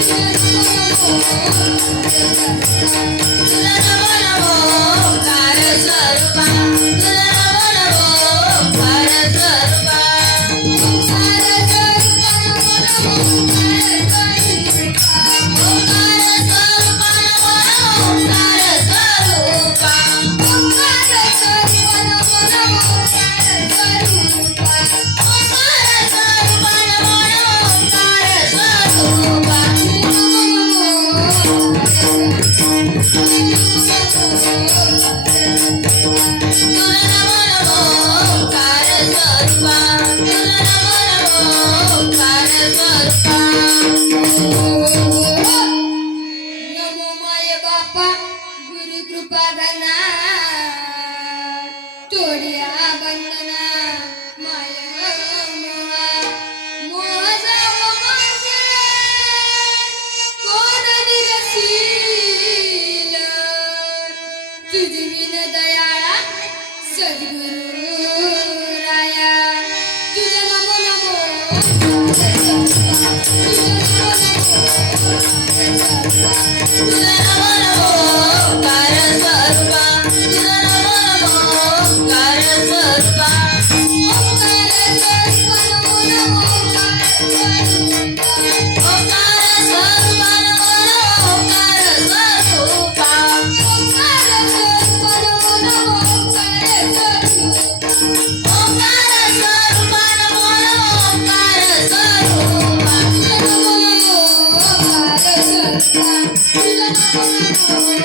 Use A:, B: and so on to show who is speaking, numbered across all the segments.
A: Thank
B: you. Thank.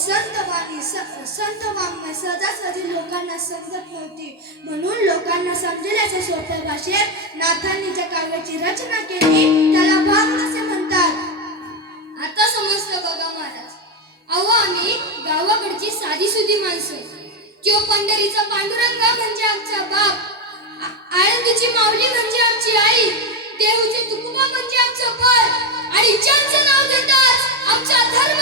B: संत
C: वाणी संत वाङ्मय सदी लोकांना समजत नव्हती. म्हणून लोकांना समजल्याच्या सोप्या भाषेत नाथांनी ज्या काव्याची रचना केली त्याला भाग असे म्हणतात.
B: आता समजतं बघा महाराज. अहो आम्ही गावाकडची साधी सुधी माणसं. किंवा पंढरीचा पांडुरंग म्हणजे आमचा बाप. आळंदीची माऊली म्हणजे आमची आई. देऊचे तुकुबा म्हणजे आमचं घर आणि ज्यांचं नाव घेतात आमचा धर्म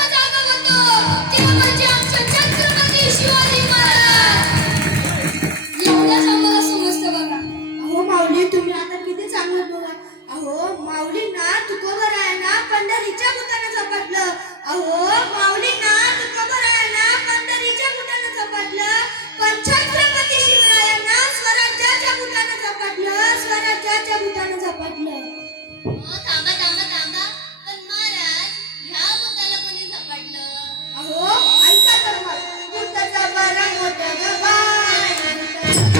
C: Thank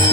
C: you.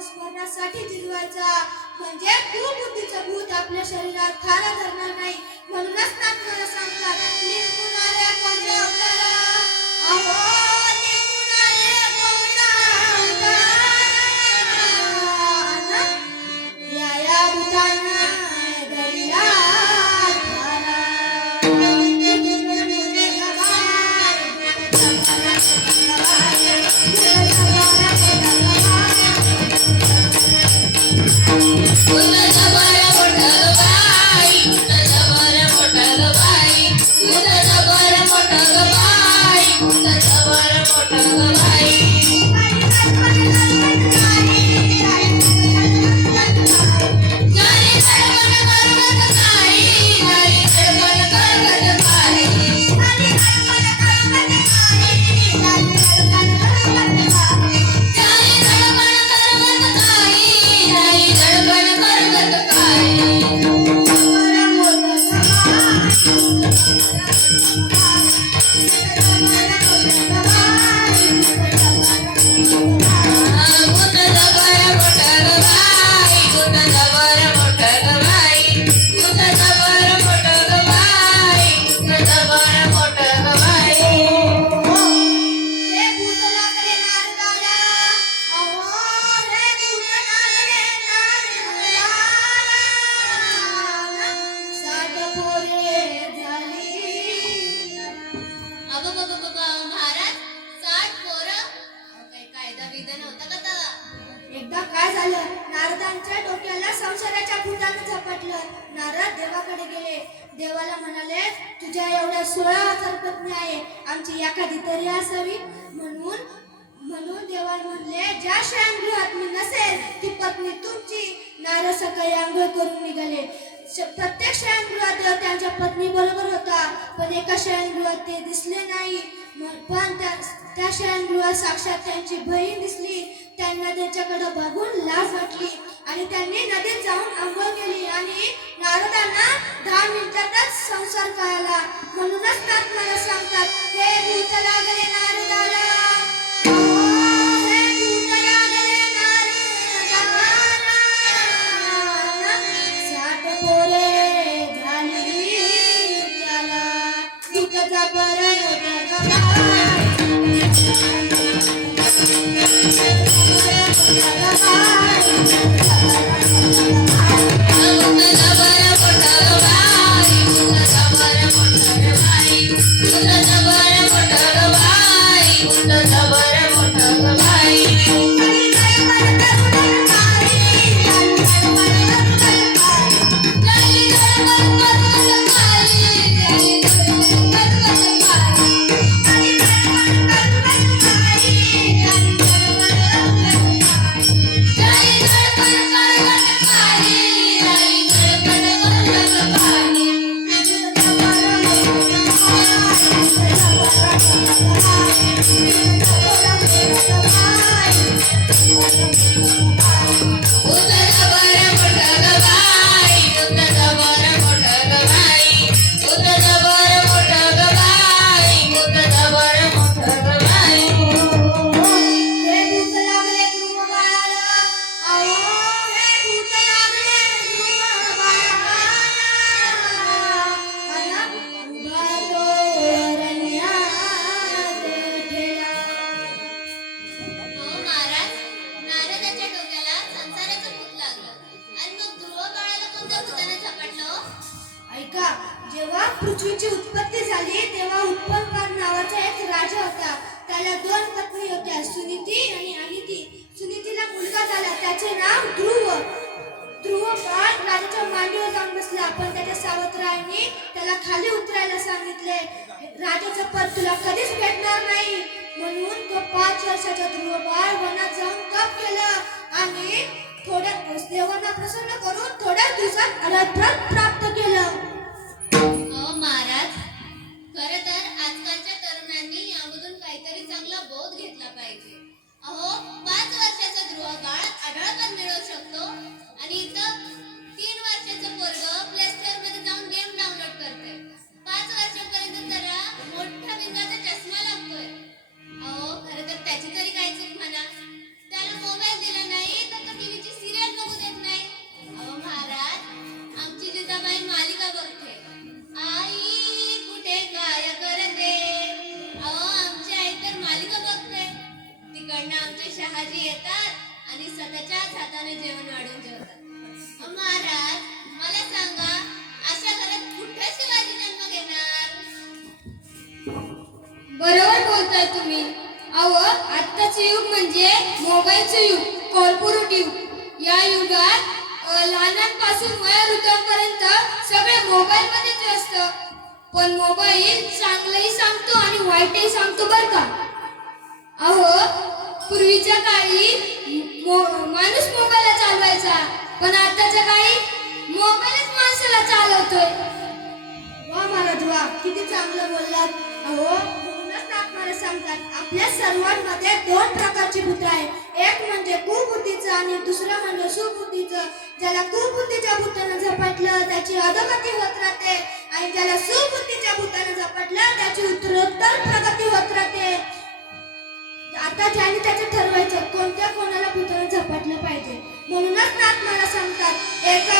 C: स्मरणासाठी जिरवायचा. म्हणजे कुबुद्धीचा भूत आपल्या शरीरात थारा धरणार नाही. म्हणूनच नाटकाला सांगतात निर्गुणाऱ्या अवतारा छोटा भाई
A: अगं बघ बघ महाराज साठ पोर. काही कायदा विधा नव्हता का तवा?
C: एकदा काय झालं? नारदांच्या डोक्याला संसाराच्या भूतानं झपटलं. नारद देवाकडे गेले. देवाला म्हणाले तुझ्या एवढ्या सोळा हजार पत्नी आहे आमची एखादी तरी असावी. म्हणून म्हणून देवा म्हणले ज्या शयनगृहात मी नसेल ती पत्नी तुमची. नारद सकाळी आंघोळ करून निघाले. प्रत्येक शयनगृहात देव त्यांच्या पत्नी बरोबर होता पण एका शयनगृहात ते दिसले नाही. पण त्या त्या शयनगृहात साक्षात त्यांची बहीण दिसली. त्यांना त्यांच्याकडे बघून लाज वाटली आणि त्यांनी नदीत जाऊन आंघोळ केली आणि नारदांना दहा मिनिटातच संसार कळाला. म्हणूनच नाथ मला सांगतात हे भूत लागले नारदाला. पृथ्वीची उत्पत्ती झाली तेव्हा उत्पन्न नावाचा एक राजा होता. त्याला दोन पत्नी होत्या सुनीती आणि अनिती. सुनीतीला मुलगा झाला त्याचे नाव ध्रुव. ध्रुव बाळ राजाच्या मांडीवर जाऊन बसला. पण त्याच्या सावत्रांनी त्याला खाली उतरायला सांगितले. राजाचं पद तुला कधीच भेटणार नाही. म्हणून तो पाच वर्षाचा ध्रुव बाळ वनात जाऊन तप केलं आणि थोड्या देवांना प्रसन्न करून थोड्याच दिवसात रथ प्राप्त केलं.
D: खर तर आजकालच्या तरुणांनी यामधून काहीतरी चांगला बोध घेतला पाहिजे. अहो पाच वर्षाचा ध्रुव बाळ आढळपण मिळवू शकतो आणि इथं तीन वर्षाचं पोरग प्ले स्टोअरमध्ये जाऊन गेम डाउनलोड करते पाच वर्षापर्यंत त्याला मोठा बिंगाचा चष्मा लागतोय. अहो खरं तर त्याची तरी काय चूक म्हणा. त्याला मोबाईल दिला नाही तर तो टीव्हीची सिरियल बघू देत नाही. अहो महाराज आमची जिजाबाई मालिका बघते.
B: पूर्वीच्या काळी मो- माणूस मोबाईलला चालवायचा. पण आताच्या काळी मोबाईलच माणसाला चालवतोय.
C: वा महाराज वा किती चांगलं बोललात. अहो आपल्याला सांगतात आपल्या सर्वांमध्ये दोन प्रकारची भूत आहे. एक म्हणजे कुबुद्धीचं आणि दुसरं म्हणजे सुबुद्धीचं. ज्याला कुबुद्धीच्या भूतानं झपाटलं त्याची अधोगती होत राहते. आणि ज्याला सुबुद्धीच्या भूतानं झपाटलं त्याची उत्तरोत्तर प्रगती होत राहते. आता ज्याने त्याचं ठरवायचं कोणत्या कोणाला भूतानं झपाटलं पाहिजे? म्हणूनच नाथ मला सांगतात एका